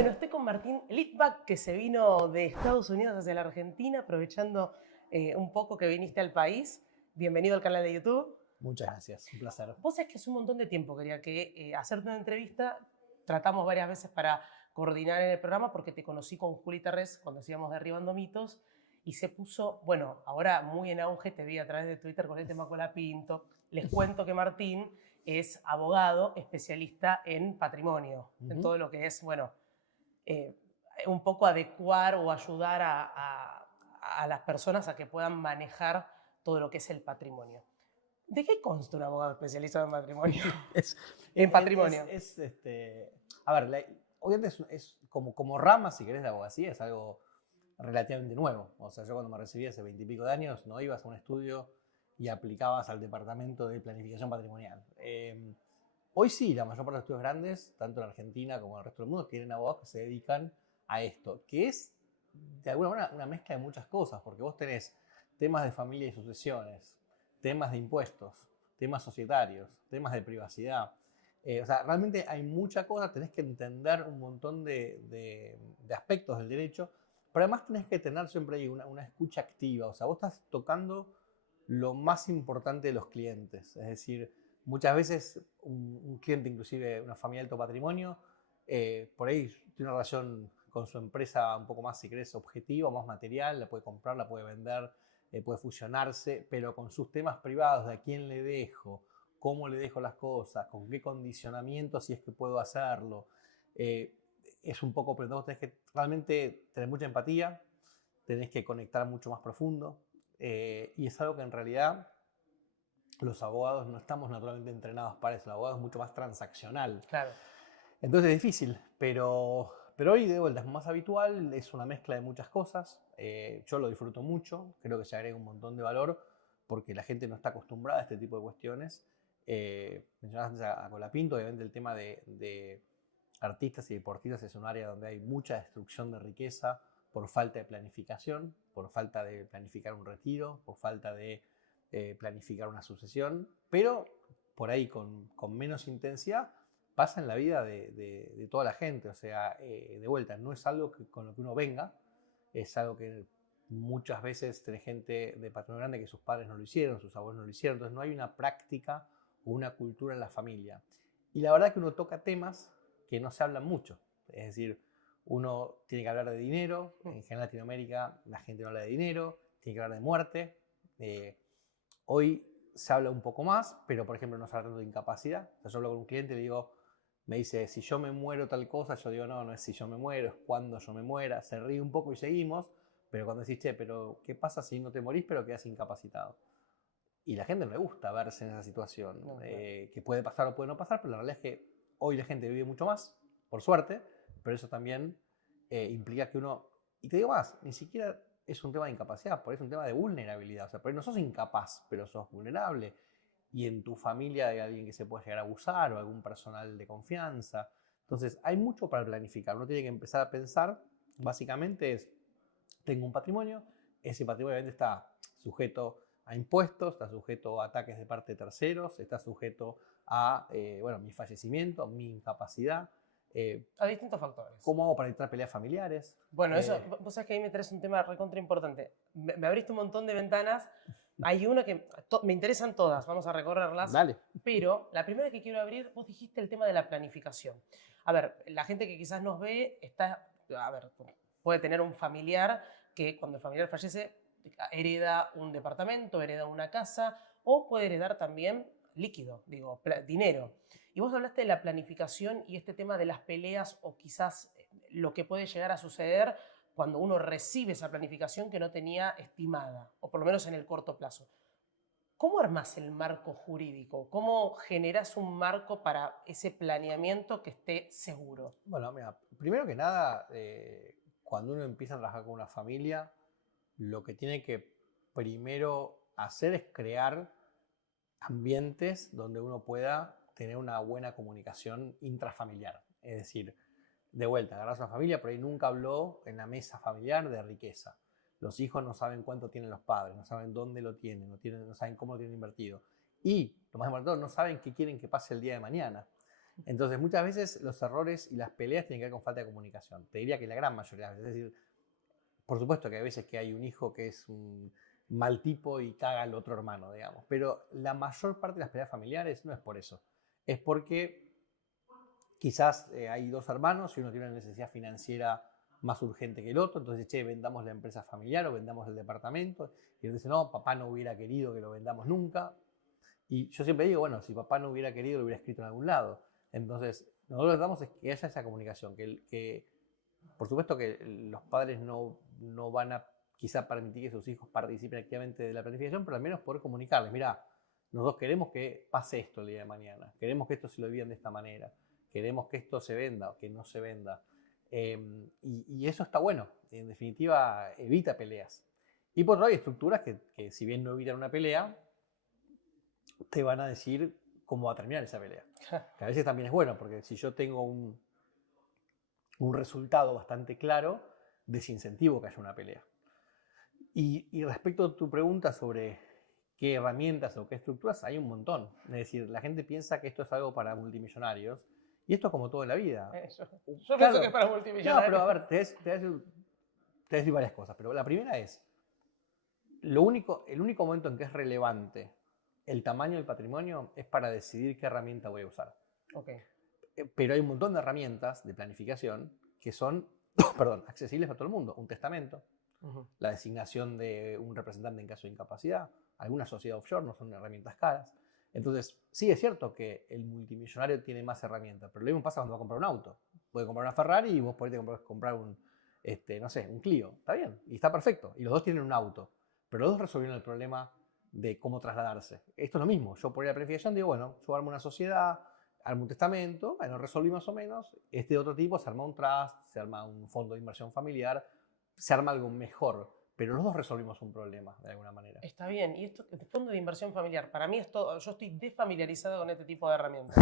Bueno, estoy con Martín Litvak, que se vino de Estados Unidos hacia la Argentina, aprovechando un poco que viniste al país. Bienvenido al canal de YouTube. Muchas gracias, un placer. Vos sabés que hace un montón de tiempo quería que hacerte una entrevista. Tratamos varias veces para coordinar en el programa porque te conocí con Juli Terrés cuando hacíamos Derribando Mitos y se puso, bueno, ahora muy en auge, te vi a través de Twitter con el tema Colapinto. Les cuento que Martín es abogado especialista en patrimonio, en todo lo que es, bueno, un poco adecuar o ayudar a las personas a que puedan manejar todo lo que es el patrimonio. ¿De qué consta un abogado especialista en patrimonio? En patrimonio. A ver, obviamente es como rama, si querés, de abogacía, es algo relativamente nuevo. O sea, yo cuando me recibí hace 20 y pico de años, no ibas a un estudio y aplicabas al departamento de planificación patrimonial. Hoy sí, la mayor parte de los estudios grandes, tanto en Argentina como en el resto del mundo, tienen abogados que se dedican a esto, que es de alguna manera una mezcla de muchas cosas, porque vos tenés temas de familia y sucesiones, temas de impuestos, temas societarios, temas de privacidad. O sea, realmente hay mucha cosa, tenés que entender un montón de aspectos del derecho, pero además tenés que tener siempre ahí una escucha activa. O sea, vos estás tocando lo más importante de los clientes. Es decir, muchas veces un cliente, inclusive una familia de alto patrimonio, por ahí tiene una relación con su empresa un poco más, si querés, objetiva, más material, la puede comprar, la puede vender, puede fusionarse, pero con sus temas privados, de a quién le dejo, cómo le dejo las cosas, con qué condicionamiento, si es que puedo hacerlo. Es un poco, pero vos tenés que realmente tener mucha empatía, tenés que conectar mucho más profundo, y es algo que en realidad los abogados no estamos naturalmente entrenados para eso. El abogado es mucho más transaccional. Claro. Entonces es difícil, pero hoy de vuelta es más habitual, es una mezcla de muchas cosas. Yo lo disfruto mucho, creo que se agrega un montón de valor porque la gente no está acostumbrada a este tipo de cuestiones. Mencionabas antes a Colapinto, obviamente el tema de artistas y deportistas es un área donde hay mucha destrucción de riqueza por falta de planificación, por falta de planificar un retiro, por falta de planificar una sucesión, pero por ahí con menos intensidad pasa en la vida de toda la gente. O sea, de vuelta, no es algo con lo que uno venga, es algo que muchas veces tenés gente de patrimonio grande que sus padres no lo hicieron, sus abuelos no lo hicieron, entonces no hay una práctica o una cultura en la familia. Y la verdad que uno toca temas que no se hablan mucho, es decir, uno tiene que hablar de dinero, en general en Latinoamérica la gente no habla de dinero, tiene que hablar de muerte. Hoy se habla un poco más, pero por ejemplo no se habla tanto de incapacidad. O sea, yo hablo con un cliente y le digo, me dice, si yo me muero tal cosa, yo digo, no, no es si yo me muero, es cuando yo me muera. Se ríe un poco y seguimos, pero cuando decís, che, pero ¿qué pasa si no te morís pero quedas incapacitado? Y la gente no le gusta verse en esa situación, No, claro. Que puede pasar o puede no pasar, pero la realidad es que hoy la gente vive mucho más, por suerte, pero eso también implica que uno, y te digo más, ni siquiera es un tema de incapacidad, por eso es un tema de vulnerabilidad. O sea, por ahí no sos incapaz, pero sos vulnerable. Y en tu familia hay alguien que se puede llegar a abusar o algún personal de confianza. Entonces, hay mucho para planificar. Uno tiene que empezar a pensar, básicamente es, tengo un patrimonio, ese patrimonio obviamente está sujeto a impuestos, está sujeto a ataques de parte de terceros, está sujeto a mi fallecimiento, mi incapacidad. A distintos factores. ¿Cómo hago para evitar peleas familiares? Bueno, eso, vos sabés que ahí me traes un tema recontra importante. Me abriste un montón de ventanas. Hay una que me interesan todas, vamos a recorrerlas. Dale. Pero la primera que quiero abrir, vos dijiste el tema de la planificación. A ver, la gente que quizás nos ve puede tener un familiar que cuando el familiar fallece hereda un departamento, hereda una casa o puede heredar también líquido, digo, dinero. Y vos hablaste de la planificación y este tema de las peleas o quizás lo que puede llegar a suceder cuando uno recibe esa planificación que no tenía estimada, o por lo menos en el corto plazo. ¿Cómo armás el marco jurídico? ¿Cómo generás un marco para ese planeamiento que esté seguro? Bueno, mira, primero que nada, cuando uno empieza a trabajar con una familia, lo que tiene que primero hacer es crear ambientes donde uno pueda tener una buena comunicación intrafamiliar. Es decir, de vuelta, agarrás a una familia, pero ahí nunca habló en la mesa familiar de riqueza. Los hijos no saben cuánto tienen los padres, no saben dónde lo tienen, no saben cómo lo tienen invertido. Y, lo más importante, no saben qué quieren que pase el día de mañana. Entonces, muchas veces los errores y las peleas tienen que ver con falta de comunicación. Te diría que la gran mayoría de las veces. Es decir, por supuesto que hay veces que hay un hijo que es un mal tipo y caga al otro hermano, digamos. Pero la mayor parte de las peleas familiares no es por eso. Es porque quizás hay dos hermanos y uno tiene una necesidad financiera más urgente que el otro. Entonces, che, vendamos la empresa familiar o vendamos el departamento. Y él dice, no, papá no hubiera querido que lo vendamos nunca. Y yo siempre digo, bueno, si papá no hubiera querido, lo hubiera escrito en algún lado. Entonces, nosotros lo que damos es que haya esa comunicación, que por supuesto que los padres no van a quizá permitir que sus hijos participen activamente de la planificación, pero al menos poder comunicarles, mira, nosotros queremos que pase esto el día de mañana, queremos que esto se lo dividan de esta manera, queremos que esto se venda o que no se venda. Y eso está bueno, en definitiva evita peleas. Y por otro lado hay estructuras que si bien no evitan una pelea, te van a decir cómo va a terminar esa pelea. Que a veces también es bueno, porque si yo tengo un resultado bastante claro, desincentivo que haya una pelea. Y respecto a tu pregunta sobre qué herramientas o qué estructuras, hay un montón. Es decir, la gente piensa que esto es algo para multimillonarios, y esto es como todo en la vida. Yo pienso que es para multimillonarios. No, pero a ver, te voy a decir varias cosas, pero la primera es, el único momento en que es relevante el tamaño del patrimonio es para decidir qué herramienta voy a usar. Okay. Pero hay un montón de herramientas de planificación que son accesibles a todo el mundo. Un testamento, la designación de un representante en caso de incapacidad, alguna sociedad offshore no son herramientas caras. Entonces, sí es cierto que el multimillonario tiene más herramientas, pero lo mismo pasa cuando va a comprar un auto. Puede comprar una Ferrari y vos podés comprar un Clio. Está bien, y está perfecto. Y los dos tienen un auto, pero los dos resolvieron el problema de cómo trasladarse. Esto es lo mismo. Yo por la planificación digo, bueno, yo armo una sociedad, armo un testamento, bueno, resolví más o menos. Este otro tipo se arma un trust, se arma un fondo de inversión familiar, se arma algo mejor, pero los dos resolvimos un problema de alguna manera. Está bien, y esto, el fondo de inversión familiar, para mí es todo, yo estoy desfamiliarizado con este tipo de herramientas.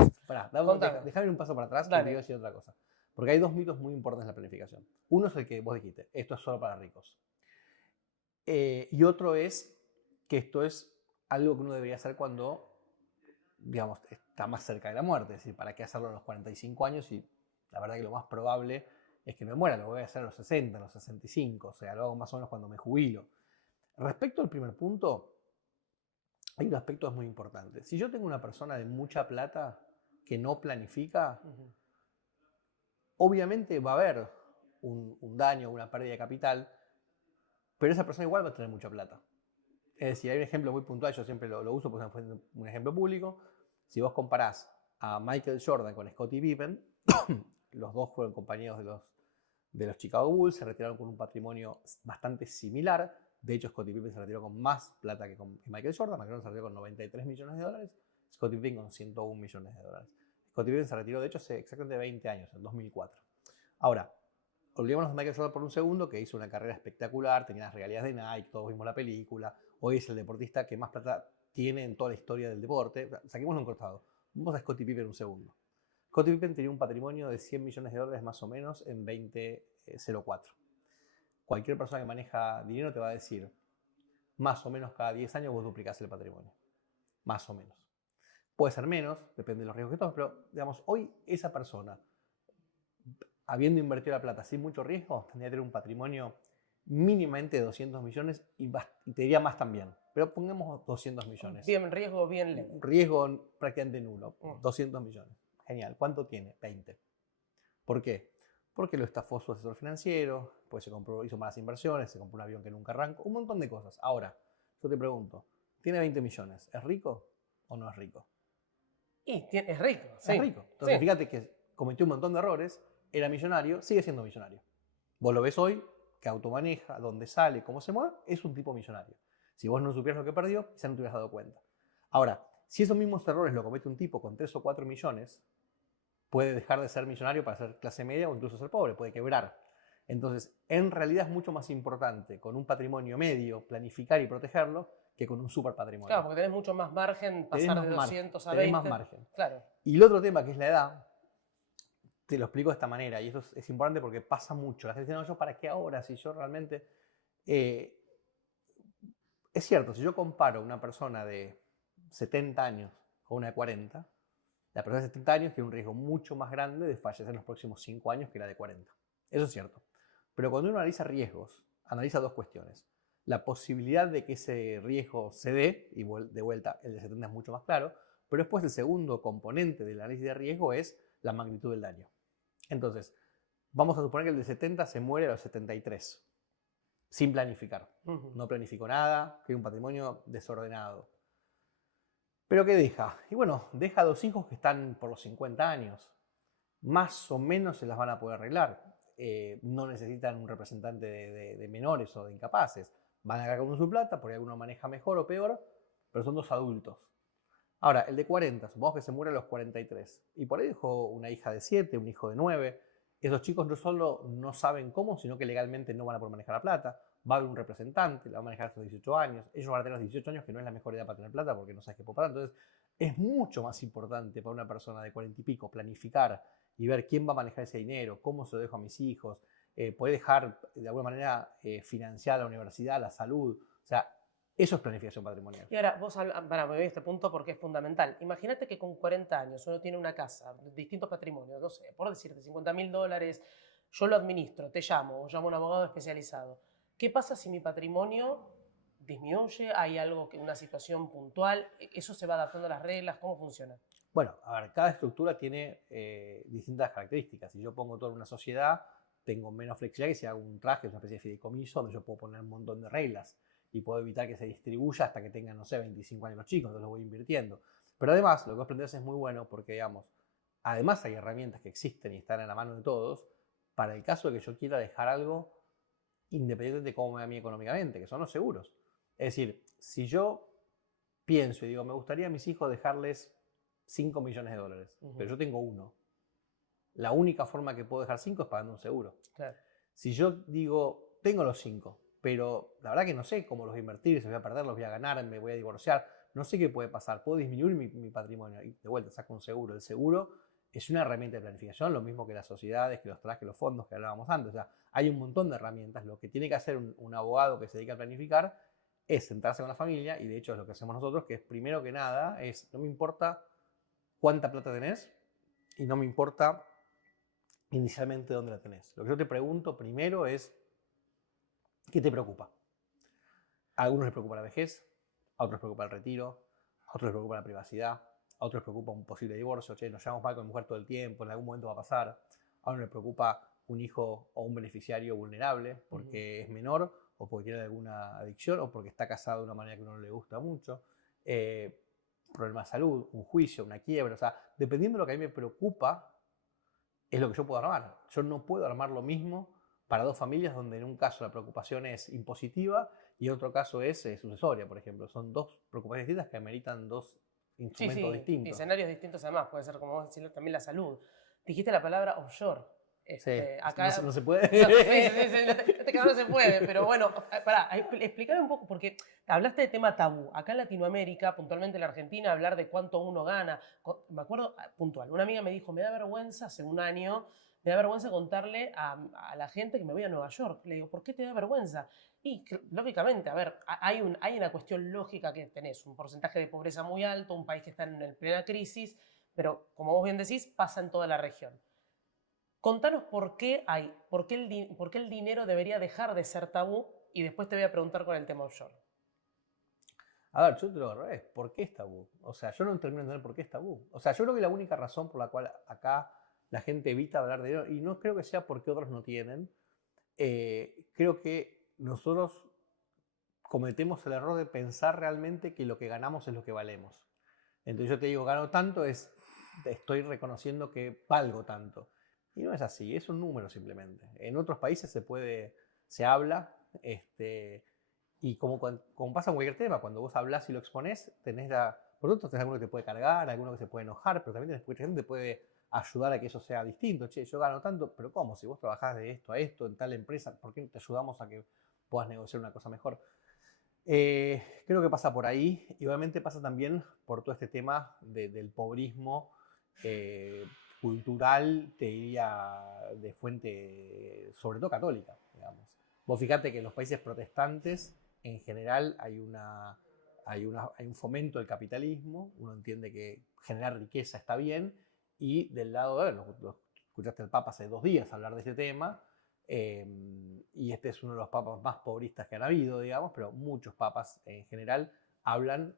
Déjame ir un paso para atrás y te voy a decir otra cosa. Porque hay dos mitos muy importantes en la planificación. Uno es el que vos dijiste, esto es solo para ricos. Y otro es que esto es algo que uno debería hacer cuando, digamos, está más cerca de la muerte. Es decir, ¿para qué hacerlo a los 45 años? Y la verdad que lo más probable es que no me muera, lo voy a hacer a los 60, a los 65, o sea, lo hago más o menos cuando me jubilo. Respecto al primer punto, hay un aspecto que es muy importante. Si yo tengo una persona de mucha plata que no planifica, obviamente va a haber un daño, una pérdida de capital, pero esa persona igual va a tener mucha plata. Es decir, hay un ejemplo muy puntual, yo siempre lo uso porque es un ejemplo público. Si vos comparás a Michael Jordan con Scottie Pippen, los dos fueron compañeros de los Chicago Bulls, se retiraron con un patrimonio bastante similar. De hecho, Scottie Pippen se retiró con más plata que Michael Jordan. Michael Jordan se retiró con 93 millones de dólares, Scottie Pippen con 101 millones de dólares. Scottie Pippen se retiró, de hecho, hace exactamente 20 años, en 2004. Ahora, olvidémonos de Michael Jordan por un segundo, que hizo una carrera espectacular, tenía las regalías de Nike, todos vimos la película. Hoy es el deportista que más plata tiene en toda la historia del deporte. Saquémoslo en cortado. Vamos a Scottie Pippen un segundo. Scottie Pippen tenía un patrimonio de 100 millones de dólares más o menos en 2004. Cualquier persona que maneja dinero te va a decir, más o menos cada 10 años vos duplicás el patrimonio. Más o menos. Puede ser menos, depende de los riesgos que tomes, pero digamos, hoy esa persona, habiendo invertido la plata sin mucho riesgo, tendría que tener un patrimonio mínimamente de 200 millones y te diría más también. Pero pongamos 200 millones. Bien, riesgo bien leve. Riesgo prácticamente nulo. 200 millones. Genial. ¿Cuánto tiene? 20. ¿Por qué? Porque lo estafó su asesor financiero, pues hizo malas inversiones, se compró un avión que nunca arrancó, un montón de cosas. Ahora, yo te pregunto, ¿tiene 20 millones? ¿Es rico o no es rico? Y es rico. Sí. Es rico. Entonces, fíjate que cometió un montón de errores, era millonario, sigue siendo millonario. Vos lo ves hoy, qué auto maneja, dónde sale, cómo se mueve, es un tipo millonario. Si vos no supieras lo que perdió, quizá no te hubieras dado cuenta. Ahora, si esos mismos errores lo comete un tipo con 3 o 4 millones, puede dejar de ser millonario para ser clase media o incluso ser pobre, puede quebrar. Entonces, en realidad es mucho más importante con un patrimonio medio planificar y protegerlo que con un super patrimonio. Claro, porque tenés mucho más margen, pasar de 200 a 20. Tenés más margen. Claro. Y el otro tema, que es la edad, te lo explico de esta manera, y esto es importante porque pasa mucho. La gente dice, no, ¿yo para qué ahora? Si yo realmente... es cierto, si yo comparo una persona de 70 años con una de 40, La persona de 70 años tiene un riesgo mucho más grande de fallecer en los próximos 5 años que la de 40. Eso es cierto. Pero cuando uno analiza riesgos, analiza dos cuestiones. La posibilidad de que ese riesgo se dé, y de vuelta el de 70 es mucho más claro, pero después el segundo componente del análisis de riesgo es la magnitud del daño. Entonces, vamos a suponer que el de 70 se muere a los 73, sin planificar. No planificó nada, tiene un patrimonio desordenado. ¿Pero qué deja? Y bueno, deja 2 hijos que están por los 50 años. Más o menos se las van a poder arreglar. No necesitan un representante de menores o de incapaces. Van a ganar con su plata, porque alguno maneja mejor o peor, pero son 2 adultos. Ahora, el de 40, supongamos que se muere a los 43. Y por ahí dejó una hija de 7, un hijo de 9. Esos chicos no solo no saben cómo, sino que legalmente no van a poder manejar la plata. Va a haber un representante, la va a manejar hasta los 18 años. Ellos van a tener los 18 años, que no es la mejor edad para tener plata porque no sabes qué puede pasar. Entonces, es mucho más importante para una persona de 40 y pico planificar y ver quién va a manejar ese dinero, cómo se lo dejo a mis hijos, poder dejar de alguna manera financiar la universidad, la salud. O sea, eso es planificación patrimonial. Y ahora, vos, me voy a este punto porque es fundamental. Imagínate que con 40 años uno tiene una casa, distintos patrimonios, no sé, por decirte, $50.000, yo lo administro, te llamo, o llamo a un abogado especializado. ¿Qué pasa si mi patrimonio disminuye? ¿Hay algo, una situación puntual? ¿Eso se va adaptando a las reglas? ¿Cómo funciona? Bueno, a ver, cada estructura tiene distintas características. Si yo pongo todo en una sociedad, tengo menos flexibilidad que si hago un traje, una especie de fideicomiso, donde yo puedo poner un montón de reglas y puedo evitar que se distribuya hasta que tengan, no sé, 25 años los chicos, entonces lo voy invirtiendo. Pero además, lo que vos planteás es muy bueno porque, digamos, además hay herramientas que existen y están en la mano de todos para el caso de que yo quiera dejar algo independiente de cómo me va a mí económicamente, que son los seguros. Es decir, si yo pienso y digo, me gustaría a mis hijos dejarles $5 millones, pero yo tengo 1. La única forma que puedo dejar 5 es pagando un seguro. Claro. Si yo digo, tengo los 5, pero la verdad que no sé cómo los voy a invertir, si voy a perder, los voy a ganar, me voy a divorciar, no sé qué puede pasar, puedo disminuir mi patrimonio y de vuelta saco un seguro. El seguro es una herramienta de planificación, lo mismo que las sociedades, que los trajes, los fondos que hablábamos antes. O sea, hay un montón de herramientas. Lo que tiene que hacer un abogado que se dedica a planificar es sentarse con la familia, y de hecho es lo que hacemos nosotros, que es primero que nada, no me importa cuánta plata tenés y no me importa inicialmente dónde la tenés. Lo que yo te pregunto primero es, ¿qué te preocupa? A algunos les preocupa la vejez, a otros les preocupa el retiro, a otros les preocupa la privacidad, a otros les preocupa un posible divorcio, che, nos llevamos mal con mi mujer todo el tiempo, en algún momento va a pasar. A uno les preocupa un hijo o un beneficiario vulnerable porque es menor o porque tiene alguna adicción o porque está casado de una manera que no le gusta mucho. Problema de salud, un juicio, una quiebra. O sea, dependiendo de lo que a mí me preocupa, es lo que yo puedo armar. Yo no puedo armar lo mismo para 2 familias donde en un caso la preocupación es impositiva y en otro caso es sucesoria, por ejemplo. Son 2 preocupaciones distintas que ameritan 2 instrumentos distintos. Escenarios distintos además. Puede ser, como vos decís, también la salud. Dijiste la palabra offshore. Acá no se puede. No se puede, pero bueno, pará, explícame un poco, porque hablaste de tema tabú. Acá en Latinoamérica, puntualmente en la Argentina, hablar de cuánto uno gana. Me acuerdo, puntual, una amiga me dijo, me da vergüenza, hace un año, me da vergüenza contarle a la gente que me voy a Nueva York. Le digo, ¿por qué te da vergüenza? Y lógicamente, a ver, hay una cuestión lógica que tenés, un porcentaje de pobreza muy alto, un país que está en plena crisis, pero como vos bien decís, pasa en toda la región. Contanos por qué el dinero debería dejar de ser tabú y después te voy a preguntar con el tema offshore. A ver, yo te lo agarré. ¿Por qué es tabú? O sea, yo no termino de entender por qué es tabú. O sea, yo creo que la única razón por la cual acá la gente evita hablar de dinero, y no creo que sea porque otros no tienen, creo que nosotros cometemos el error de pensar realmente que lo que ganamos es lo que valemos. Entonces yo te digo, gano tanto, estoy reconociendo que valgo tanto. Y no es así, es un número simplemente. En otros países se habla, y como pasa en cualquier tema, cuando vos hablas y lo exponés, por otro tenés alguno que te puede cargar, alguno que se puede enojar, pero también mucha gente te puede ayudar a que eso sea distinto. Che, yo gano tanto, pero ¿cómo? Si vos trabajás de esto a esto en tal empresa, ¿por qué no te ayudamos a que puedas negociar una cosa mejor? Creo que pasa por ahí, y obviamente pasa también por todo este tema del pobrismo cultural, te diría, de fuente, sobre todo católica, digamos. Vos fijate que en los países protestantes, en general, hay hay un fomento del capitalismo, uno entiende que generar riqueza está bien, y del lado de, escuchaste al Papa hace 2 días hablar de este tema, y este es uno de los papas más pobristas que han habido, digamos, pero muchos papas en general hablan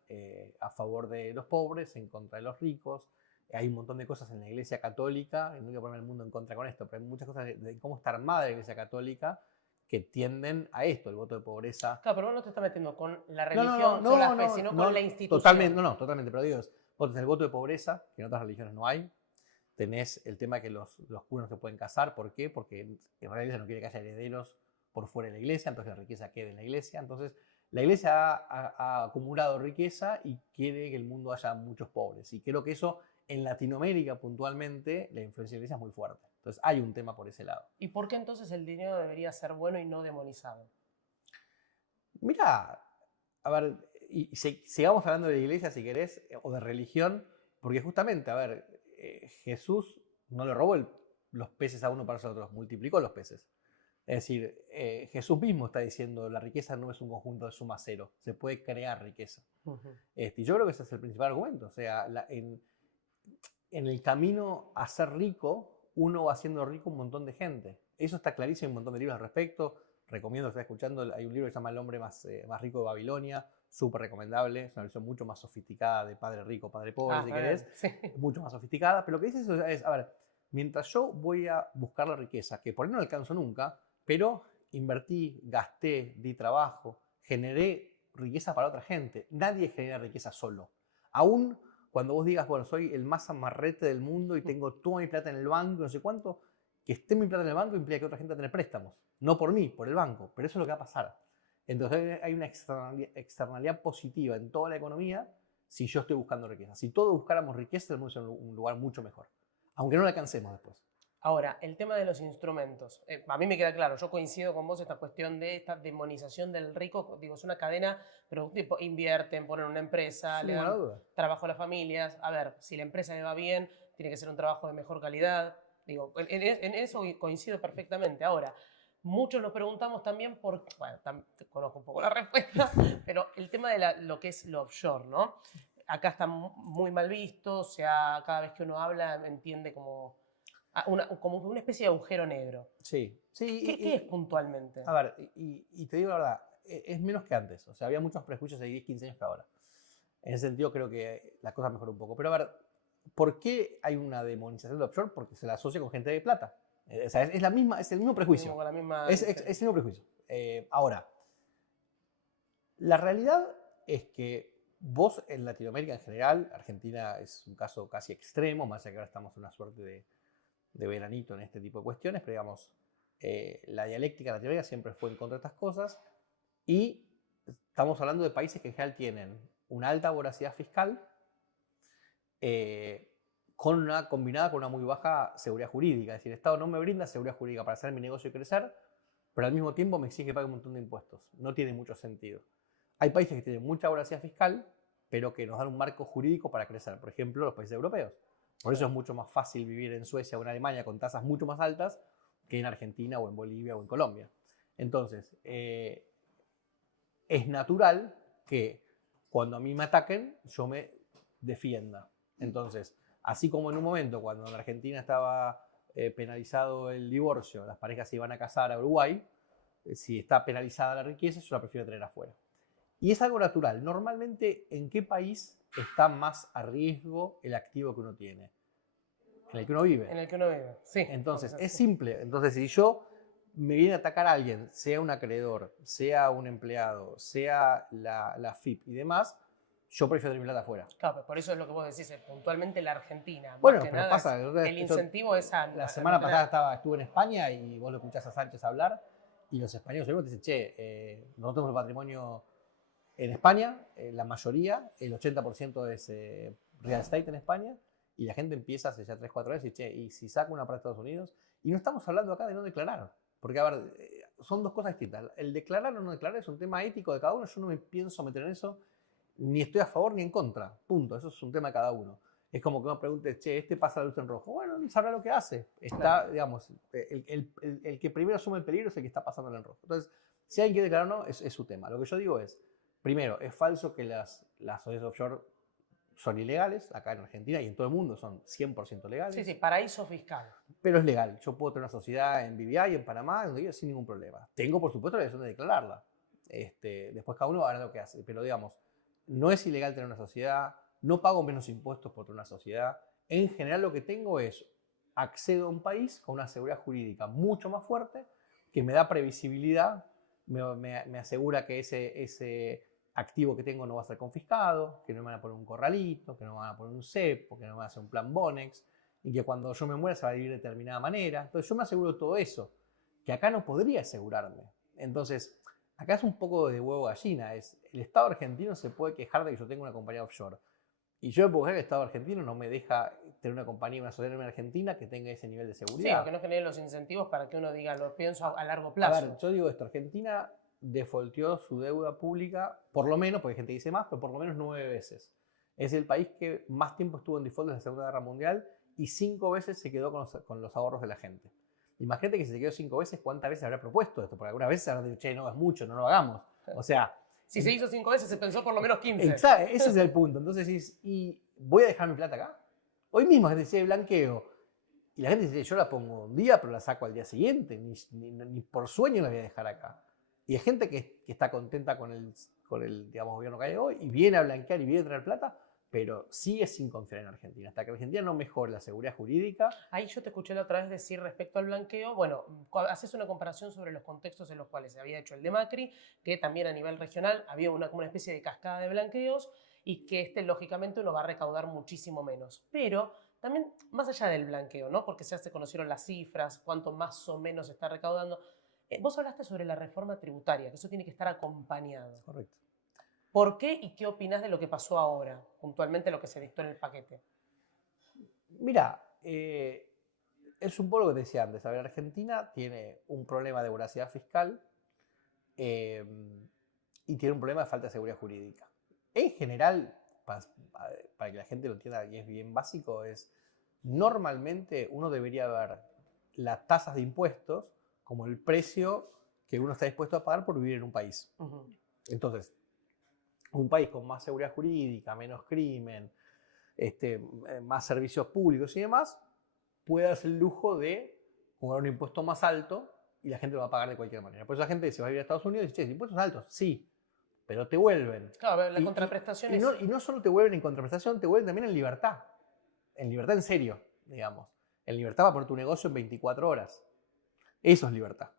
a favor de los pobres, en contra de los ricos. Hay un montón de cosas en la Iglesia Católica, no voy a poner el mundo en contra con esto, pero hay muchas cosas de cómo está armada la Iglesia Católica que tienden a esto, el voto de pobreza. Claro, pero vos no te estás metiendo con la religión, con la fe, sino con la institución. Totalmente, pero digo, vos tenés el voto de pobreza, que en otras religiones no hay. Tenés el tema de que los curas no se pueden casar. ¿Por qué? Porque en realidad la Iglesia no quiere que haya herederos por fuera de la Iglesia, entonces la riqueza quede en la Iglesia. Entonces la Iglesia ha acumulado riqueza y quiere que el mundo haya muchos pobres. Y creo que eso, en Latinoamérica puntualmente, la influencia de la Iglesia es muy fuerte. Entonces hay un tema por ese lado. ¿Y por qué entonces el dinero debería ser bueno y no demonizado? Mira, a ver, y sigamos hablando de la Iglesia si querés, o de religión, porque justamente, a ver, Jesús no le robó los peces a uno para los otros, multiplicó los peces. Es decir, Jesús mismo está diciendo, la riqueza no es un conjunto de suma cero, se puede crear riqueza. Y yo creo que ese es el principal argumento. O sea, en el camino a ser rico, uno va haciendo rico un montón de gente. Eso está clarísimo, hay un montón de libros al respecto. Recomiendo que estés escuchando, hay un libro que se llama El hombre más rico de Babilonia, súper recomendable, es una versión mucho más sofisticada de Padre Rico, Padre Pobre, si querés, sí. Mucho más sofisticada, pero lo que dice eso es, a ver, mientras yo voy a buscar la riqueza, que por ahí no alcanzo nunca, pero invertí, gasté, di trabajo, generé riqueza para otra gente. Nadie genera riqueza solo. Aún cuando vos digas, bueno, soy el más amarrete del mundo y tengo toda mi plata en el banco, no sé cuánto, que esté mi plata en el banco implica que otra gente va a tener préstamos. No por mí, por el banco, pero eso es lo que va a pasar. Entonces hay una externalidad positiva en toda la economía si yo estoy buscando riqueza. Si todos buscáramos riqueza, tenemos un lugar mucho mejor, aunque no la alcancemos después. Ahora, el tema de los instrumentos. A mí me queda claro, yo coincido con vos esta cuestión de esta demonización del rico. Digo, es una cadena, pero tipo, invierten, ponen una empresa, le dan trabajo a las familias. A ver, si la empresa le va bien, tiene que ser un trabajo de mejor calidad. Digo, en eso coincido perfectamente. Ahora, muchos nos preguntamos también por, bueno, conozco un poco la respuesta, pero el tema de lo que es lo offshore, ¿no? Acá está muy mal visto, o sea, cada vez que uno habla entiende como una especie de agujero negro. Sí. ¿Qué es puntualmente? A ver, y te digo la verdad, es menos que antes. O sea, había muchos prejuicios de 10, 15 años que ahora. En ese sentido creo que la cosa mejoró un poco. Pero a ver, ¿por qué hay una demonización del offshore? Porque se la asocia con gente de plata. O sea, es el mismo prejuicio. Es el mismo prejuicio. Ahora, la realidad es que vos en Latinoamérica en general, Argentina es un caso casi extremo, más allá que ahora estamos en una suerte de veranito en este tipo de cuestiones, pero digamos, la dialéctica latinoamericana siempre fue en contra de estas cosas, y estamos hablando de países que en general tienen una alta voracidad fiscal, combinada con una muy baja seguridad jurídica. Es decir, el Estado no me brinda seguridad jurídica para hacer mi negocio y crecer, pero al mismo tiempo me exige que pague un montón de impuestos. No tiene mucho sentido. Hay países que tienen mucha voracidad fiscal, pero que nos dan un marco jurídico para crecer. Por ejemplo, los países europeos. Por eso es mucho más fácil vivir en Suecia o en Alemania con tasas mucho más altas que en Argentina o en Bolivia o en Colombia. Entonces, es natural que cuando a mí me ataquen, yo me defienda. Entonces, así como en un momento cuando en Argentina estaba penalizado el divorcio, las parejas se iban a casar a Uruguay, si está penalizada la riqueza, yo la prefiero tener afuera. Y es algo natural. Normalmente, ¿en qué país está más a riesgo el activo que uno tiene? En el que uno vive. En el que uno vive, sí. Entonces, es simple. Entonces, si yo me viene a atacar a alguien, sea un acreedor, sea un empleado, sea la AFIP y demás, yo prefiero tener mi plata afuera. Claro, por eso es lo que vos decís, puntualmente la Argentina. Bueno, pero pasa. El incentivo es a... La semana pasada estuve en España y vos lo escuchás a Sánchez hablar y los españoles te dicen, che, nosotros tenemos el patrimonio en España, la mayoría, el 80% es real estate en España, y la gente empieza hace ya 3, 4 años y che, y si saco una para Estados Unidos, y no estamos hablando acá de no declarar, porque a ver, son dos cosas distintas. El declarar o no declarar es un tema ético de cada uno, yo no me pienso meter en eso, ni estoy a favor ni en contra, punto, eso es un tema de cada uno. Es como que uno pregunte, che, este pasa la luz en rojo, bueno, él sabrá lo que hace, está, claro. Digamos, el que primero asume el peligro es el que está pasando en rojo. Entonces, si alguien quiere declarar o no, es su tema. Lo que yo digo es, primero, es falso que las sociedades offshore son ilegales, acá en Argentina y en todo el mundo son 100% legales. Sí, paraíso fiscal. Pero es legal. Yo puedo tener una sociedad en BVI, en Panamá, donde yo sin ningún problema. Tengo, por supuesto, la decisión de declararla. Después cada uno hará lo que hace. Pero digamos, no es ilegal tener una sociedad, no pago menos impuestos por tener una sociedad. En general lo que tengo es, accedo a un país con una seguridad jurídica mucho más fuerte, que me da previsibilidad, me asegura que ese activo que tengo no va a ser confiscado, que no me van a poner un corralito, que no me van a poner un cepo, que no me van a hacer un plan Bonex, y que cuando yo me muera se va a vivir de determinada manera. Entonces yo me aseguro todo eso, que acá no podría asegurarme. Entonces, acá es un poco de huevo gallina. El Estado argentino se puede quejar de que yo tengo una compañía offshore. Y yo me puedo quejar que el Estado argentino no me deja tener una compañía, una sociedad en Argentina que tenga ese nivel de seguridad. Sí, aunque no genere los incentivos para que uno diga, lo pienso a largo plazo. A ver, yo digo esto, Argentina defaulteó su deuda pública, por lo menos, porque hay gente que dice más, pero por lo menos 9 veces. Es el país que más tiempo estuvo en default desde la Segunda Guerra Mundial y 5 veces se quedó con los ahorros de la gente. Imagínate que si se quedó 5 veces, ¿cuántas veces habrá propuesto esto? Porque algunas veces habrán dicho, che, no, es mucho, no lo hagamos. O sea... Si se hizo 5 veces, se pensó por lo menos 15. Exacto, ese es el punto. Entonces, ¿y voy a dejar mi plata acá? Hoy mismo la gente dice blanqueo. Y la gente dice, yo la pongo un día, pero la saco al día siguiente. Ni por sueño la voy a dejar acá. Y hay gente que está contenta con el digamos, gobierno que hay hoy y viene a blanquear y viene a traer plata, pero sigue sin confiar en Argentina. Hasta que Argentina no mejore la seguridad jurídica. Ahí yo te escuché la otra vez decir respecto al blanqueo, bueno, haces una comparación sobre los contextos en los cuales se había hecho el de Macri, que también a nivel regional había como una especie de cascada de blanqueos y que lógicamente uno va a recaudar muchísimo menos. Pero también, más allá del blanqueo, ¿no? Porque ya se conocieron las cifras, cuánto más o menos se está recaudando. Vos hablaste sobre la reforma tributaria, que eso tiene que estar acompañado. Correcto. ¿Por qué y qué opinás de lo que pasó ahora, puntualmente lo que se dictó en el paquete? Mira, es un poco lo que te decía antes. A ver, Argentina tiene un problema de voracidad fiscal y tiene un problema de falta de seguridad jurídica. En general, para que la gente lo entienda y es bien básico, normalmente uno debería ver las tasas de impuestos como el precio que uno está dispuesto a pagar por vivir en un país. Uh-huh. Entonces, un país con más seguridad jurídica, menos crimen, más servicios públicos y demás, puede darse el lujo de cobrar un impuesto más alto y la gente lo va a pagar de cualquier manera. Por eso la gente se va a ir a Estados Unidos y dice, che, impuestos altos, sí, pero te vuelven. Claro, la contraprestación es... Y no solo te vuelven en contraprestación, te vuelven también en libertad. En libertad en serio, digamos. En libertad para poner tu negocio en 24 horas. Eso es libertad.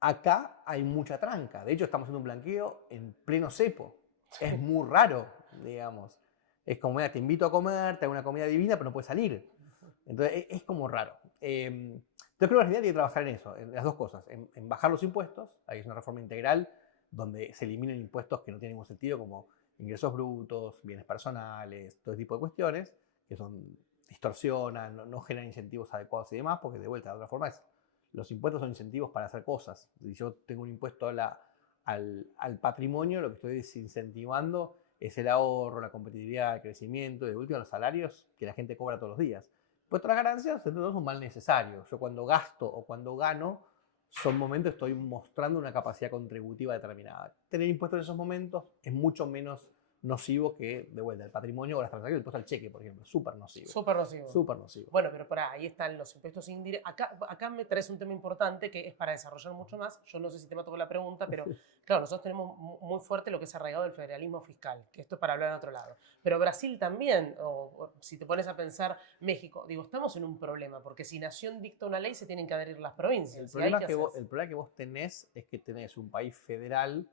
Acá hay mucha tranca. De hecho, estamos haciendo un blanqueo en pleno cepo. Es muy raro, digamos. Es como, mira, te invito a comer, te hago una comida divina, pero no puedes salir. Entonces, es como raro. Entonces, creo que la Argentina tiene que trabajar en eso, en las dos cosas. En bajar los impuestos. Ahí es una reforma integral donde se eliminen impuestos que no tienen ningún sentido, como ingresos brutos, bienes personales, todo ese tipo de cuestiones, que distorsionan, no generan incentivos adecuados y demás, porque de vuelta, de otra forma, los impuestos son incentivos para hacer cosas. Si yo tengo un impuesto al patrimonio, lo que estoy desincentivando es el ahorro, la competitividad, el crecimiento, y de último los salarios que la gente cobra todos los días. Pues otras ganancias, entonces, son un mal necesario. Yo cuando gasto o cuando gano, son momentos que estoy mostrando una capacidad contributiva determinada. Tener impuestos en esos momentos es mucho menos nocivo que, de vuelta, el patrimonio o las transacciones, el impuesto al cheque, por ejemplo. Súper nocivo. Súper nocivo. Súper nocivo. Bueno, pero por ahí están los impuestos indirectos. Acá me traes un tema importante que es para desarrollar mucho más. Yo no sé si te mato con la pregunta, pero claro, nosotros tenemos muy fuerte lo que es arraigado del federalismo fiscal, que esto es para hablar en otro lado. Pero Brasil también, o si te pones a pensar México, digo, estamos en un problema, porque si Nación dicta una ley, se tienen que adherir las provincias. El problema que vos tenés es que tenés un país federal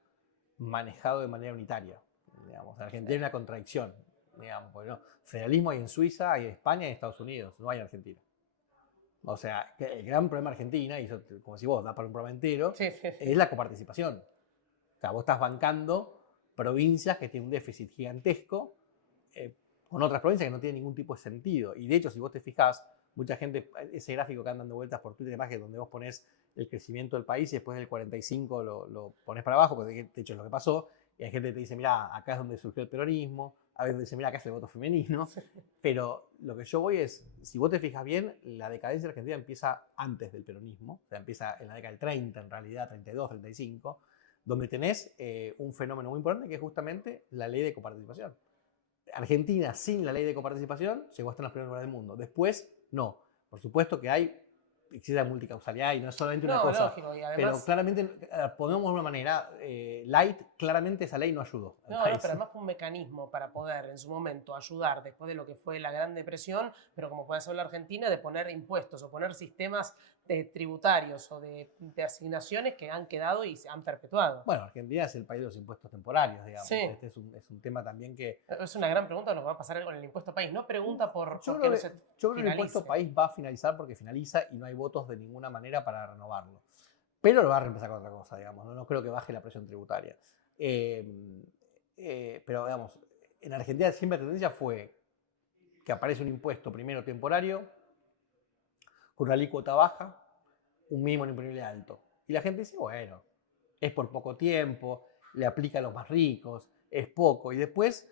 manejado de manera unitaria. Digamos, en Argentina hay una contradicción, digamos, porque no, federalismo hay en Suiza, hay en España y en Estados Unidos, no hay en Argentina. O sea, el gran problema de Argentina, y eso, como si vos da para un programa entero, es la coparticipación. O sea, vos estás bancando provincias que tienen un déficit gigantesco con otras provincias que no tienen ningún tipo de sentido. Y de hecho, si vos te fijás, mucha gente, ese gráfico que andan dando vueltas por Twitter y demás, que donde vos pones el crecimiento del país y después del 45 lo pones para abajo, porque de hecho es lo que pasó. Y hay gente que te dice, mira, acá es donde surgió el peronismo. A veces dice, mira, acá es el voto femenino. Pero lo que yo voy es, si vos te fijas bien, la decadencia de Argentina empieza antes del peronismo. O sea, empieza en la década del 30, en realidad, 32, 35, donde tenés un fenómeno muy importante que es justamente la ley de coparticipación. Argentina, sin la ley de coparticipación, llegó a estar en los primeros lugares del mundo. Después, no. Por supuesto que existe la multicausalidad y no es solamente una cosa. Lógico, y además, pero claramente, ponemos de una manera light, claramente esa ley no ayudó. No, pero además fue un mecanismo para poder en su momento ayudar después de lo que fue la Gran Depresión, pero como puede ser la Argentina, de poner impuestos o poner sistemas tributarios o de asignaciones que han quedado y se han perpetuado. Bueno, Argentina es el país de los impuestos temporarios, digamos. Sí. Este es un tema también que... Es una gran pregunta lo que va a pasar con el impuesto país. No pregunta por Yo qué creo no se que el impuesto país va a finalizar porque finaliza y no hay votos de ninguna manera para renovarlo. Pero lo va a reemplazar con otra cosa, digamos. No creo que baje la presión tributaria. Pero, digamos, en Argentina siempre la tendencia fue que aparece un impuesto primero temporario, con una alícuota baja, un mínimo imponible alto. Y la gente dice, bueno, es por poco tiempo, le aplica a los más ricos, es poco. Y después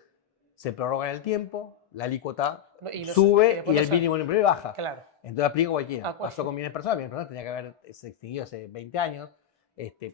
se prorroga en el tiempo, la alícuota sube y el mínimo imponible baja. Claro. Entonces aplica cualquiera. Pasó con bienes personales, bienes personales tenía que haberse extinguido hace 20 años.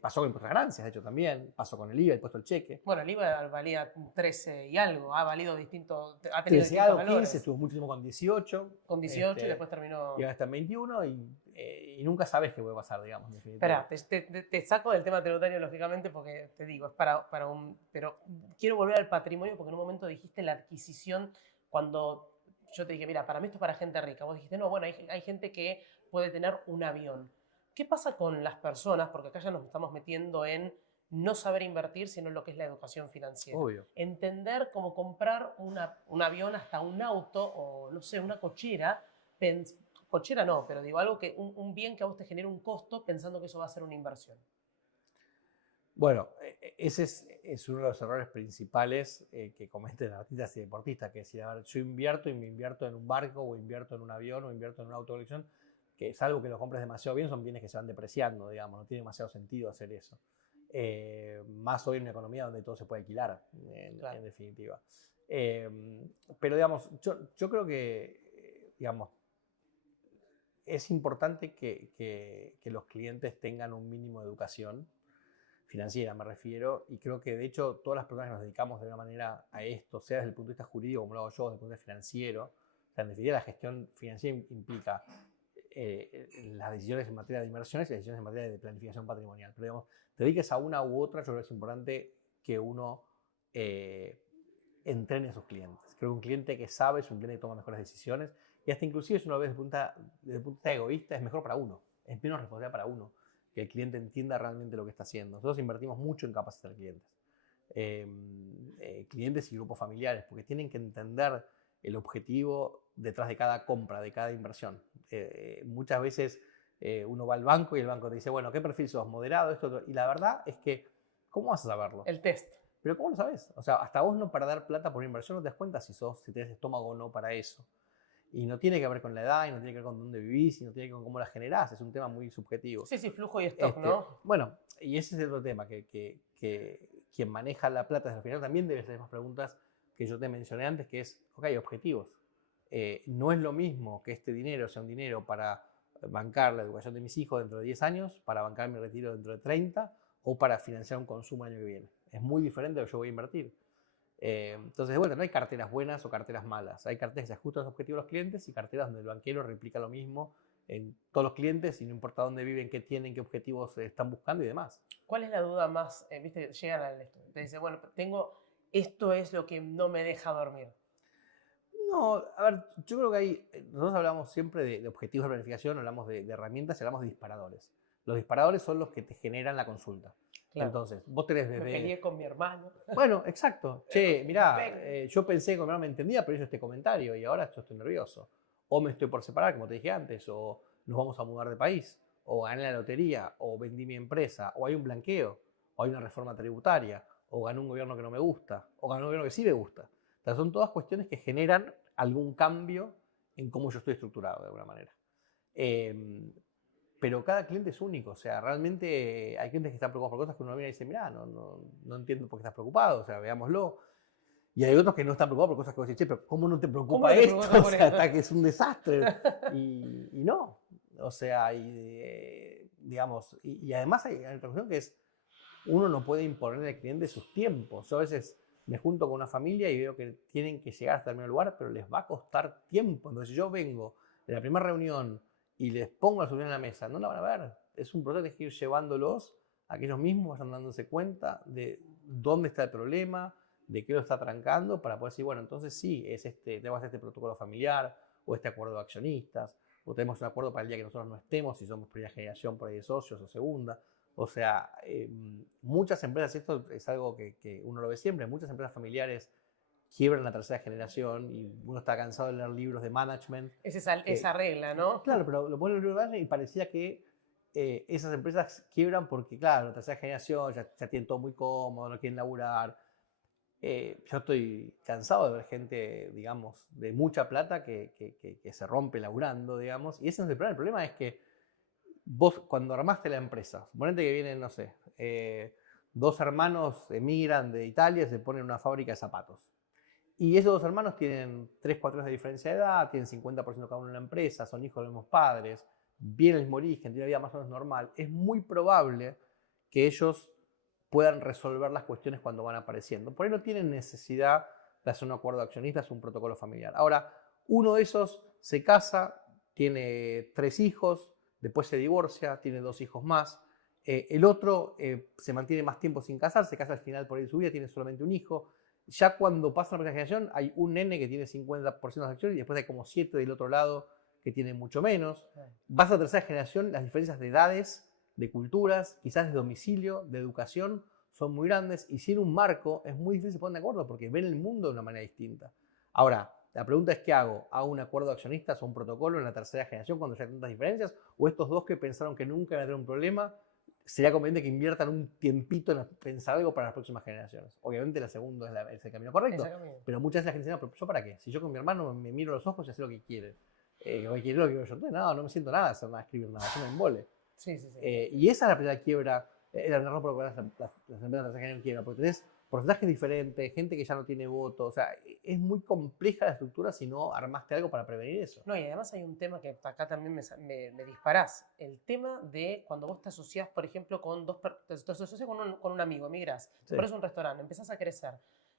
Pasó con el impuesto a ganancias, de hecho también. Pasó con el IVA, el impuesto al cheque. Bueno, el IVA valía 13 y algo, ha valido distintos, ha 13 tenido distintos algo, valores. 15, estuvo mucho tiempo con 18. Con 18 y después terminó... Y ahora está en 21 y nunca sabes qué puede pasar, digamos, en definitiva. Espera, te saco del tema tributario, lógicamente, porque te digo, es para un... Pero quiero volver al patrimonio porque en un momento dijiste la adquisición, cuando yo te dije, mira, para mí esto es para gente rica. Vos dijiste, no, bueno, hay gente que puede tener un avión. ¿Qué pasa con las personas? Porque acá ya nos estamos metiendo en no saber invertir, sino en lo que es la educación financiera. Obvio. Entender cómo comprar un avión hasta un auto o, no sé, una cochera. Cochera no, pero digo algo que un bien que a vos te genere un costo pensando que eso va a ser una inversión. Bueno, ese es uno de los errores principales que cometen artistas y deportistas, que es decir, a ver, yo invierto y me invierto en un barco o invierto en un avión o invierto en una autocolección, que salvo que lo compres demasiado bien, son bienes que se van depreciando, digamos, no tiene demasiado sentido hacer eso. Más hoy en una economía donde todo se puede alquilar, Claro. en definitiva. Pero, digamos, yo creo que, digamos, es importante que los clientes tengan un mínimo de educación financiera, me refiero, y creo que, de hecho, todas las personas que nos dedicamos de una manera a esto, sea desde el punto de vista jurídico, como lo hago yo, desde el punto de vista financiero, o sea, en definitiva, la gestión financiera implica las decisiones en materia de inversiones y las decisiones en materia de planificación patrimonial. Pero, digamos, te dediques a una u otra, yo creo que es importante que uno entrene a sus clientes. Creo que un cliente que sabe es un cliente que toma mejores decisiones y hasta inclusive, si uno lo ve desde el punto de vista egoísta, es mejor para uno, es menos responsabilidad para uno, que el cliente entienda realmente lo que está haciendo. Nosotros invertimos mucho en capacitar clientes. Clientes y grupos familiares, porque tienen que entender el objetivo detrás de cada compra, de cada inversión. Muchas veces uno va al banco y el banco te dice, bueno, ¿qué perfil sos? ¿Moderado? Esto, otro. Y la verdad es que, ¿cómo vas a saberlo? El test. Pero ¿cómo lo sabes? O sea, hasta vos no perder plata por una inversión no te das cuenta si tenés estómago o no para eso. Y no tiene que ver con la edad, y no tiene que ver con dónde vivís, y no tiene que ver con cómo la generás. Es un tema muy subjetivo. Sí, flujo y stock, ¿no? Bueno, y ese es el otro tema, que quien maneja la plata desde el final también debe hacer las preguntas que yo te mencioné antes, que es, ok, objetivos. No es lo mismo que este dinero sea un dinero para bancar la educación de mis hijos dentro de 10 años, para bancar mi retiro dentro de 30, o para financiar un consumo el año que viene. Es muy diferente de lo que yo voy a invertir. Entonces, bueno, no hay carteras buenas o carteras malas. Hay carteras que se ajustan a los objetivos de los clientes y carteras donde el banquero replica lo mismo en todos los clientes y no importa dónde viven, qué tienen, qué objetivos están buscando y demás. ¿Cuál es la duda más? Viste, llegan al esto. Te dice, bueno, esto es lo que no me deja dormir. No, a ver, yo creo que nosotros hablamos siempre de objetivos de planificación, hablamos de herramientas y hablamos de disparadores. Los disparadores son los que te generan la consulta. Claro. Entonces, vos tenés desde... Me peleé con mi hermano. Bueno, exacto. Che, mirá, yo pensé que mi hermano me entendía, pero hizo este comentario y ahora yo estoy nervioso. O me estoy por separar, como te dije antes, o nos vamos a mudar de país, o gané la lotería, o vendí mi empresa, o hay un blanqueo, o hay una reforma tributaria, o ganó un gobierno que no me gusta, o ganó un gobierno que sí me gusta. O sea, son todas cuestiones que generan algún cambio en cómo yo estoy estructurado, de alguna manera. Pero cada cliente es único, o sea, realmente hay clientes que están preocupados por cosas que uno viene y dice, mirá, no entiendo por qué estás preocupado, o sea, veámoslo. Y hay otros que no están preocupados por cosas que vos decís, che, pero ¿cómo no te preocupa esto? O sea, hasta que es un desastre. Y no, o sea, digamos, y además hay una cuestión que es, uno no puede imponerle al cliente sus tiempos. Yo a veces me junto con una familia y veo que tienen que llegar hasta determinado lugar, pero les va a costar tiempo. Entonces, si yo vengo de la primera reunión y les pongo la solución en la mesa, no la van a ver. Es un proceso que hay que ir llevándolos a que ellos mismos vayan dándose cuenta de dónde está el problema, de qué lo está trancando, para poder decir, bueno, entonces sí, tenemos este protocolo familiar, o este acuerdo de accionistas, o tenemos un acuerdo para el día que nosotros no estemos, si somos primera generación por ahí de socios o segunda. O sea, muchas empresas, esto es algo que uno lo ve siempre, muchas empresas familiares quiebran la tercera generación y uno está cansado de leer libros de management. Es esa regla, ¿no? Claro, pero lo ponen en el libro de management y parecía que esas empresas quiebran porque, claro, la tercera generación ya tienen todo muy cómodo, no quieren laburar. Yo estoy cansado de ver gente, digamos, de mucha plata que se rompe laburando, digamos, y ese no es el problema. El problema es que vos, cuando armaste la empresa, suponete que vienen, no sé, dos hermanos emigran de Italia y se ponen en una fábrica de zapatos. Y esos dos hermanos tienen 3, 4 años de diferencia de edad, tienen 50% cada uno en la empresa, son hijos de los mismos padres, vienen del mismo origen, tienen una vida más o menos normal. Es muy probable que ellos puedan resolver las cuestiones cuando van apareciendo. Por ahí no tienen necesidad de hacer un acuerdo de accionistas o un protocolo familiar. Ahora, uno de esos se casa, tiene 3 hijos, después se divorcia, tiene 2 hijos más. El otro se mantiene más tiempo sin casarse, se casa al final por ahí de su vida, tiene solamente un hijo. Ya cuando pasa la primera generación hay un nene que tiene 50% de las acciones y después hay como 7 del otro lado que tienen mucho menos. Vas a la tercera generación, las diferencias de edades, de culturas, quizás de domicilio, de educación, son muy grandes y sin un marco es muy difícil poner de acuerdo porque ven el mundo de una manera distinta. Ahora, la pregunta es ¿qué hago? ¿Hago un acuerdo de accionistas o un protocolo en la tercera generación cuando ya hay tantas diferencias? ¿O estos dos que pensaron que nunca iban a tener un problema, sería conveniente que inviertan un tiempito en pensar algo para las próximas generaciones? Obviamente la segunda es el camino correcto, pero muchas veces la gente dice, no, pero ¿yo para qué? Si yo con mi hermano me miro a los ojos y sé lo que quiere. Lo que quiere lo que yo. No me siento nada de hacer nada, escribir nada, yo me embole. Sí. Y esa es la primera quiebra, la razón por la cual las empresas tercera quiebra, porque tenés porcentajes diferentes, gente que ya no tiene voto, o sea, es muy compleja la estructura si no armaste algo para prevenir eso. No, y además hay un tema que acá también me disparás, el tema de cuando vos te asociás, por ejemplo, te asociás con un amigo, emigrás, Sí. pones un restaurante, empezás a crecer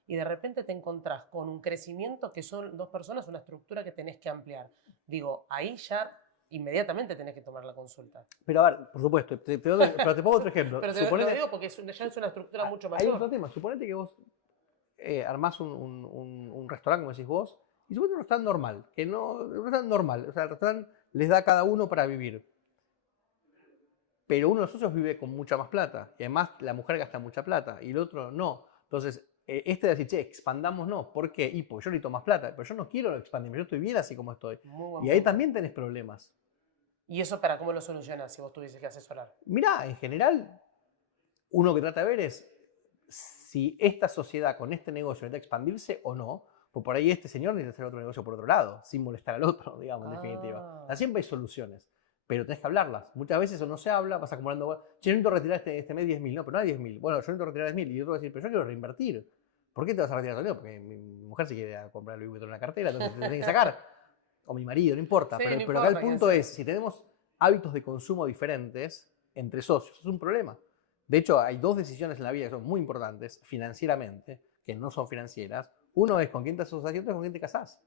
y de repente te encontrás con un crecimiento que son 2 personas, una estructura que tenés que ampliar. Digo, ahí ya inmediatamente tenés que tomar la consulta. Pero a ver, por supuesto, pero te pongo otro ejemplo. Pero te lo digo porque ya es una estructura mucho mayor. Hay otro tema. Suponete que vos armás un restaurante, como decís vos, y suponete un restaurante normal, un restaurante normal, o sea, el restaurante les da a cada uno para vivir. Pero uno de los socios vive con mucha más plata, y además la mujer gasta mucha plata, y el otro no. Entonces, de decir, che, expandamos no. ¿Por qué? Y pues yo necesito más plata, pero yo no quiero expandirme, yo estoy bien así como estoy. Y ahí también tenés problemas. ¿Y eso cómo lo solucionas si vos tuvieses que asesorar? Mirá, en general, uno que trata de ver es si esta sociedad con este negocio necesita expandirse o no, pues por ahí este señor necesita hacer otro negocio por otro lado, sin molestar al otro, digamos, en definitiva. O sea, siempre hay soluciones, pero tenés que hablarlas. Muchas veces eso no se habla, vas acumulando, che, yo necesito retirar este mes 10.000, no, pero no hay 10.000. Bueno, yo necesito retirar 10.000 y otro va a decir, pero yo quiero reinvertir. ¿Por qué te vas a retirar todo? Porque mi mujer se quiere comprar Louis Vuitton en una cartera, entonces te tenés que sacar. O mi marido, no importa. Sí, pero acá el punto es, si tenemos hábitos de consumo diferentes entre socios, es un problema. De hecho, hay 2 decisiones en la vida que son muy importantes financieramente, que no son financieras. Uno es con quién te asocias y otro es con quién te casás.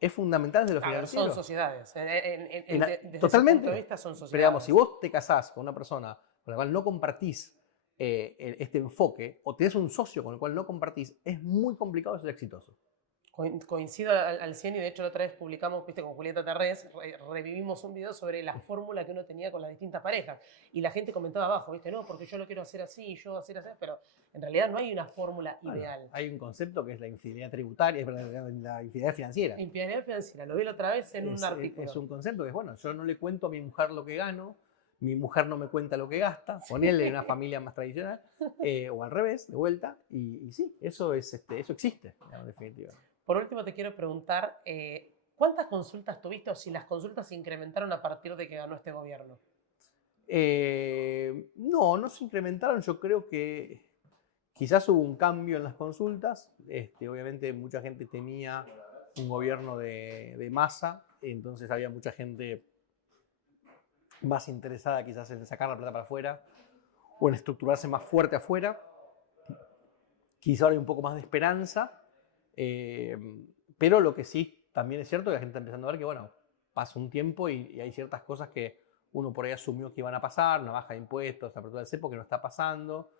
Es fundamental desde lo financiero. Son sociedades. Desde totalmente. ese punto de vista son sociedades. Pero digamos, si vos te casás con una persona con la cual no compartís este enfoque, o tenés un socio con el cual no compartís, es muy complicado ser exitoso. Coincido al 100 y de hecho la otra vez publicamos, viste, con Julieta Terrés, revivimos un video sobre la fórmula que uno tenía con las distintas parejas y la gente comentaba abajo, viste, no, porque yo lo quiero hacer así y yo hacer así, pero en realidad no hay una fórmula ideal. Hay un concepto que es la infidelidad tributaria, la infidelidad financiera. Infidelidad financiera, lo vi la otra vez en un artículo. Es un concepto que es, bueno, yo no le cuento a mi mujer lo que gano, mi mujer no me cuenta lo que gasta, ponele en una familia más tradicional, o al revés, de vuelta, y sí, eso existe, en definitiva. Por último, te quiero preguntar, ¿cuántas consultas tuviste o si las consultas se incrementaron a partir de que ganó este gobierno? No se incrementaron. Yo creo que quizás hubo un cambio en las consultas. Obviamente mucha gente temía un gobierno de masa, entonces había mucha gente más interesada quizás en sacar la plata para afuera o en estructurarse más fuerte afuera. Quizá ahora hay un poco más de esperanza, pero lo que sí también es cierto que la gente está empezando a ver que, bueno, pasa un tiempo y hay ciertas cosas que uno por ahí asumió que iban a pasar, una baja de impuestos, la apertura del cepo, que no está pasando,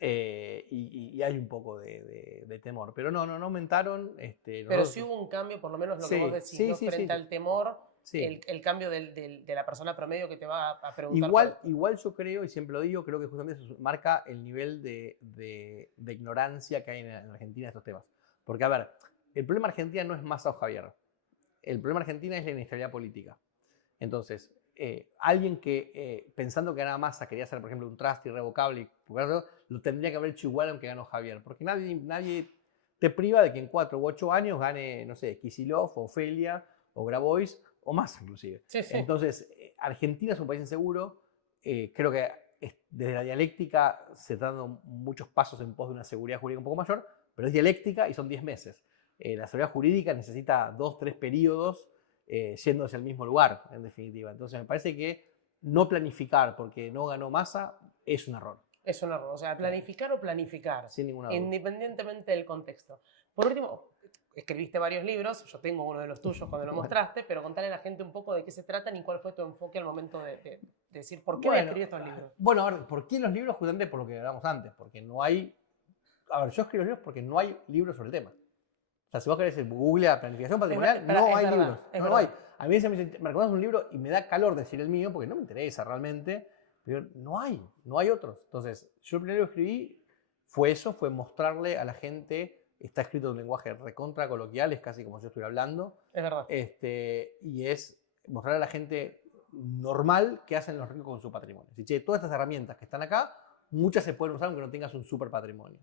y hay un poco de temor. Pero no aumentaron. Pero sí hubo un cambio, por lo menos lo que vos decís, ¿no? Frente al temor, el cambio de la persona promedio que te va a preguntar. Igual yo creo, y siempre lo digo, creo que justamente eso marca el nivel de ignorancia que hay en Argentina de estos temas. Porque, a ver, el problema de Argentina no es Massa o Javier. El problema de Argentina es la inestabilidad política. Entonces, alguien que pensando que ganaba Massa quería hacer, por ejemplo, un trust irrevocable, lo tendría que haber hecho igual aunque ganó Javier. Porque nadie te priva de que en 4 u 8 años gane, no sé, Kicillof, o Ofelia, o Grabois, o Massa inclusive. Sí. Entonces, Argentina es un país inseguro. Creo que desde la dialéctica se están dando muchos pasos en pos de una seguridad jurídica un poco mayor, pero es dialéctica y son 10 meses. La seguridad jurídica necesita 2, 3 periodos yendo hacia el mismo lugar, en definitiva. Entonces me parece que no planificar porque no ganó Massa es un error. Es un error, o sea, planificar o planificar, sin ninguna duda, independientemente del contexto. Por último, escribiste varios libros, yo tengo uno de los tuyos cuando lo mostraste, pero contale a la gente un poco de qué se tratan y cuál fue tu enfoque al momento de decir por qué escribí estos libros. Bueno, a ver, ¿por qué los libros? Justamente por lo que hablamos antes, porque no hay... A ver, yo escribo libros porque no hay libros sobre el tema. O sea, si vos querés Google a planificación patrimonial, no hay libros. No hay. A mí me reconoces un libro y me da calor decir el mío porque no me interesa realmente, pero no hay otros. Entonces, yo el primero que escribí fue eso, fue mostrarle a la gente, está escrito en un lenguaje recontra coloquial, es casi como yo estuviera hablando. Es verdad. Y es mostrarle a la gente normal qué hacen los ricos con su patrimonio. Si, che, todas estas herramientas que están acá, muchas se pueden usar aunque no tengas un super patrimonio.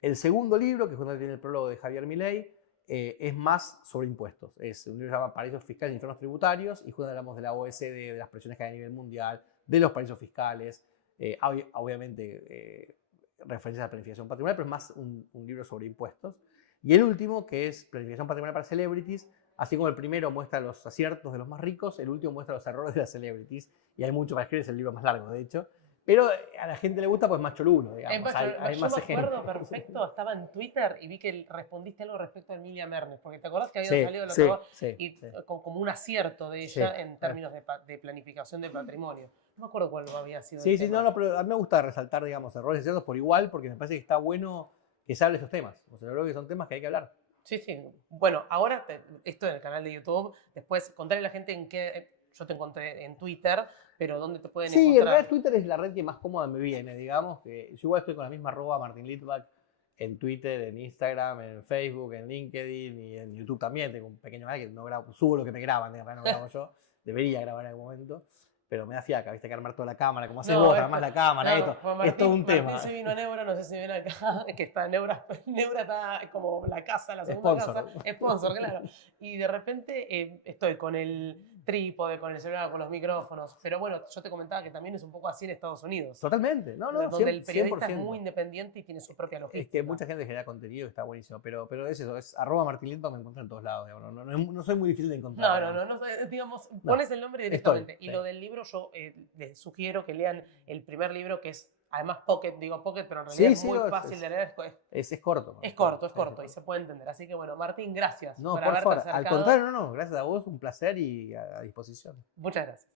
El segundo libro, que justamente tiene el prólogo de Javier Milei, es más sobre impuestos. Es un libro que se llama Paraísos Fiscales y Infiernos Tributarios, y justamente hablamos de la OECD, de las presiones que hay a nivel mundial, de los paraísos fiscales, obviamente referencias a la planificación patrimonial, pero es más un libro sobre impuestos. Y el último, que es Planificación Patrimonial para Celebrities, así como el primero muestra los aciertos de los más ricos, el último muestra los errores de las celebrities, y hay mucho para escribir, es el libro más largo, de hecho. Pero a la gente le gusta pues más cholulo, digamos. Yo me acuerdo perfecto, estaba en Twitter y vi que respondiste algo respecto a Emilia Mernes, porque te acordás que había salido como un acierto de ella en términos de planificación de patrimonio. No me acuerdo cuál había sido. No, pero a mí me gusta resaltar, digamos, errores y aciertos por igual, porque me parece que está bueno que se hable de estos temas. O sea, yo creo que son temas que hay que hablar. Sí. Bueno, ahora esto en el canal de YouTube, después contarle a la gente en qué... Yo te encontré en Twitter, pero ¿dónde te pueden encontrar? Sí, en realidad Twitter es la red que más cómoda me viene, digamos. Que yo igual estoy con la misma @ Martin Litvak en Twitter, en Instagram, en Facebook, en LinkedIn y en YouTube también. Tengo un pequeño canal que no grabo, subo lo que me graban, no grabo yo. Debería grabar en algún momento. Pero me da fiaca, viste, que armar toda la cámara, como haces vos, armás la cámara, es todo un tema. Martín se vino a Neura, no sé si ven acá, que está Neura está como la casa, la segunda casa. Sponsor, claro. Y de repente estoy con el trípode, con el celular, con los micrófonos. Pero bueno, yo te comentaba que también es un poco así en Estados Unidos. Totalmente, donde el periodista 100%. Es muy independiente y tiene su propia logística. Es que mucha gente genera contenido y está buenísimo, pero es eso, es @ Martin Litvak, me encuentro en todos lados, digamos, no soy muy difícil de encontrar. No, digamos, pones el nombre directamente. Y lo del libro yo les sugiero que lean el primer libro, que es además pocket, pero en realidad es muy fácil de leer. Es corto. Es corto y se puede entender. Así que bueno, Martín, gracias por haberte acercado. Al contrario, gracias a vos, un placer y a disposición. Muchas gracias.